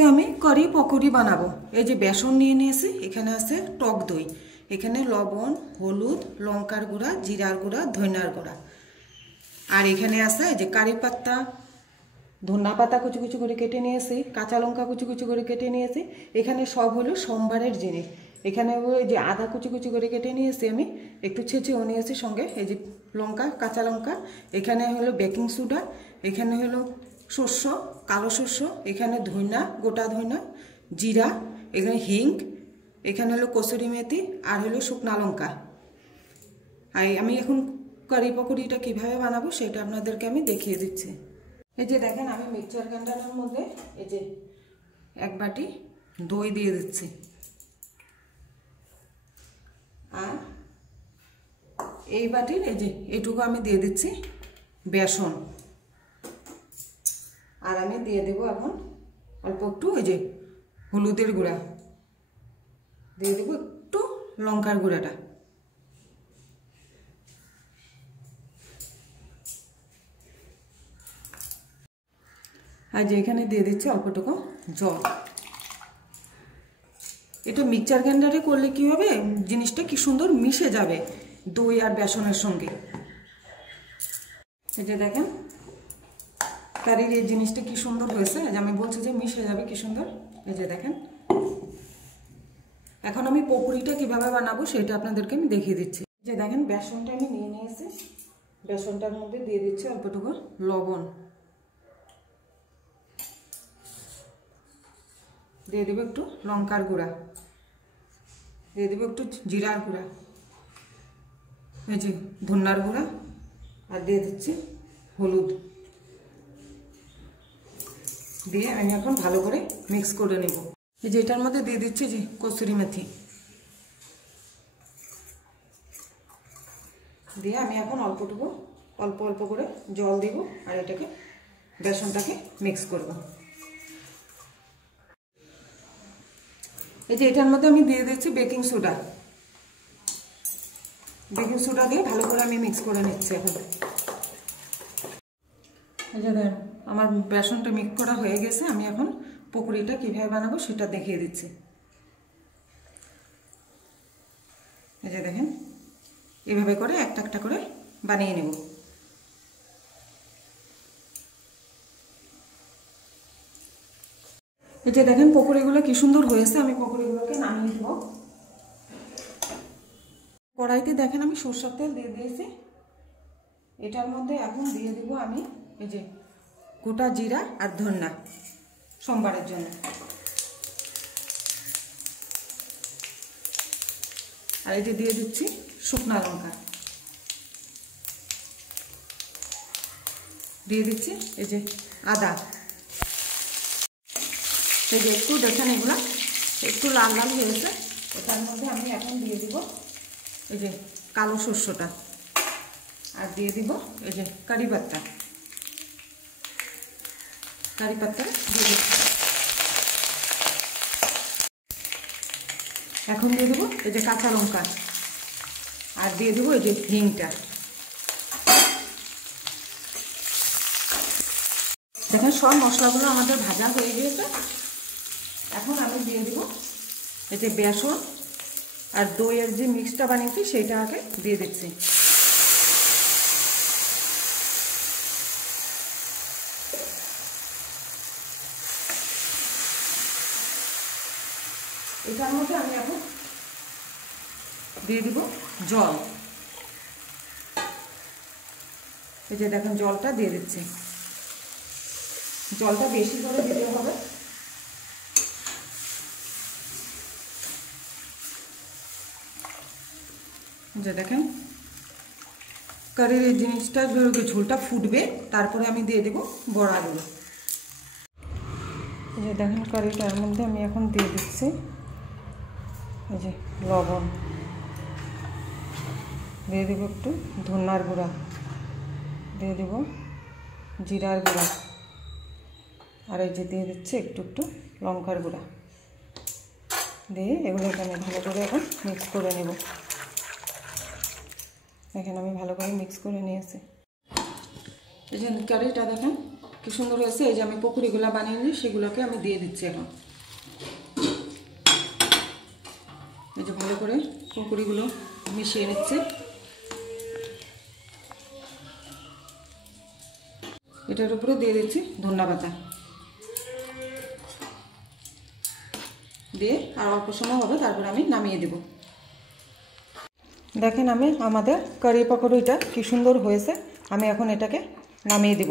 আজকে আমি কারি পকোড়ি বানাবো। এই যে বেসন নিয়ে নিয়েছি, এখানে আছে টক দই, এখানে লবণ, হলুদ, লঙ্কার গুঁড়া, জিরার গুঁড়া, ধনিয়ার গুঁড়া, আর এখানে আছে এই যে কারি পাতা, ধনিয়া পাতা কুচি কুচি করে কেটে নিয়েছি, কাঁচা লঙ্কা কুচি কুচি করে কেটে নিয়েছি। এখানে সব হলো সোমবারের জিনিস। এখানে ওই যে আদা কুচি কুচি করে কেটে নিয়েছি, আমি একটু ছেঁচেও নিয়েছি, সঙ্গে এই যে লঙ্কা, কাঁচা লঙ্কা, এখানে হলো বেকিং সোডা, এখানে হলো শস্য, কালো শস্য, এখানে ধনিয়া, গোটা ধনিয়া, জিরা, এখানে হিং, এখানে হলো কসুরি মেথি, আর হলো শুকনা লঙ্কা। আর আমি এখন কারি পকোড়িটা কীভাবে বানাবো সেটা আপনাদেরকে আমি দেখিয়ে দিচ্ছি। এই যে দেখেন, আমি মিক্সচার গ্রাইন্ডারের মধ্যে এই যে এক বাটি দই দিয়ে দিচ্ছি, আর এই বাটির এই যে এটুকু আমি দিয়ে দিচ্ছি বেসন, আর আমি দিয়ে দেবো এখন অল্প একটু এই যে হলুদের গুঁড়া, দিয়ে দেবো একটু লঙ্কার গুঁড়াটা, আর যে এখানে দিয়ে দিচ্ছি অল্পটুকু জল। এটা মিক্সচার গ্রাইন্ডারে করলে কি হবে, জিনিসটা কি সুন্দর মিশে যাবে দই আর বেসনের সঙ্গে। এই যে দেখেন কারির এই জিনিসটা কি সুন্দর হয়েছে, যে আমি বলছি যে মিশে যাবে কি সুন্দর। এই যে দেখেন, এখন আমি পকোড়িটা কিভাবে বানাবো সেটা আপনাদেরকে আমি দেখিয়ে দিচ্ছি। যে দেখেন বেসনটা আমি নিয়ে নিয়েছি, বেসনটার মধ্যে দিয়ে দিচ্ছি অল্পটুকু লবণ, দিয়ে দেবো একটু লঙ্কার গুঁড়া, দিয়ে দেবো একটু জিরার গুঁড়া, এই যে ধনিয়ার গুঁড়া, আর দিয়ে দিচ্ছি হলুদ, দিয়ে আমি এখন ভালো করে মিক্স করে নেব। এই যে এটার মধ্যে দিয়ে দিচ্ছি যে কসুরি মেথি, দিয়ে আমি এখন অল্প অল্প করে জল দেব, আর এটাকে বেসনটাকে মিক্স করব। এই যে এটার মধ্যে আমি দিয়ে দিচ্ছি বেকিং সোডা, বেকিং সোডা দিয়ে ভালো করে আমি মিক্স করে নিচ্ছি এখন। এই যে দেখেন আমার বেসনটা মিক্স করা হয়ে গেছে, আমি এখন পকোড়িটা কীভাবে বানাবো সেটা দেখিয়ে দিচ্ছি। এই যে দেখেন এভাবে করে একটা একটা করে বানিয়ে নেব। এই যে দেখেন পকোড়িগুলো কি সুন্দর হয়েছে, আমি পকোড়িগুলোকে নামিয়ে দেব। কড়াইতে দেখেন আমি সরষের তেল দিয়ে দিয়েছি, এটার মধ্যে এখন দিয়ে দেব আমি এই যে গোটা জিরা আর ধনিয়া সোমবারের জন্য, আর এই যে দিয়ে দিচ্ছি শুকনা লঙ্কা, দিয়ে দিচ্ছি এই যে আদা। এই যে একটু দেখেন এগুলা একটু লাল লাল হয়েছে, এটার মধ্যে আমি এখন দিয়ে দিব এই যে কালো শস্যটা, আর দিয়ে দিব এই যে কারি পাতা দিয়ে দিচ্ছি। এখন দিয়ে দেবো এই যে কাঁচা লঙ্কা, আর দিয়ে দেবো এই যে হিংটা। দেখেন সব মশলাগুলো আমাদের ভাজা হয়ে গিয়েছে, এখন আমি দিয়ে দেবো এই যে বেসন আর দইয়ের যে মিক্সটা বানিয়েছি সেইটা আগে দিয়ে দিচ্ছি। এটার মধ্যে আমি এখন দিয়ে দিব জল, এই যে দেখেন জলটা দিয়ে দিচ্ছি, জলটা বেশি করে দিতে হবে। যে দেখেন কারির এই জিনিসটা ঝোলটা ফুটবে, তারপরে আমি দিয়ে দেব বড়াগুলো। এই যে দেখেন কারিটার মধ্যে আমি এখন দিয়ে দিচ্ছি এই যে লবণ, দিয়ে দেবো একটু ধনিয়ার গুঁড়া, দিয়ে দেবো জিরার গুঁড়া, আর এই যে দিয়ে দিচ্ছি একটু লঙ্কার গুঁড়া, দিয়ে এগুলোকে আমি ভালো করে এখন মিক্স করে নেব। দেখেন আমি ভালো করে মিক্স করে নিয়েছি। এই যে কারিটা দেখেন কি সুন্দর হয়েছে। এই যে আমি পকোড়িগুলো বানিয়ে নিই, সেগুলোকে আমি দিয়ে দিচ্ছি এখন। এই যে ভালো করে পকোড়িগুলো মিশিয়ে নিচ্ছে। এটার উপরে দিয়ে দিচ্ছি ধনিয়া পাতা, দিয়ে আর অল্প সময় হবে, তারপরে আমি নামিয়ে দেব। দেখেন আমাদের কারি পকোড়িটা কি সুন্দর হয়েছে। আমি এখন এটাকে নামিয়ে দেব।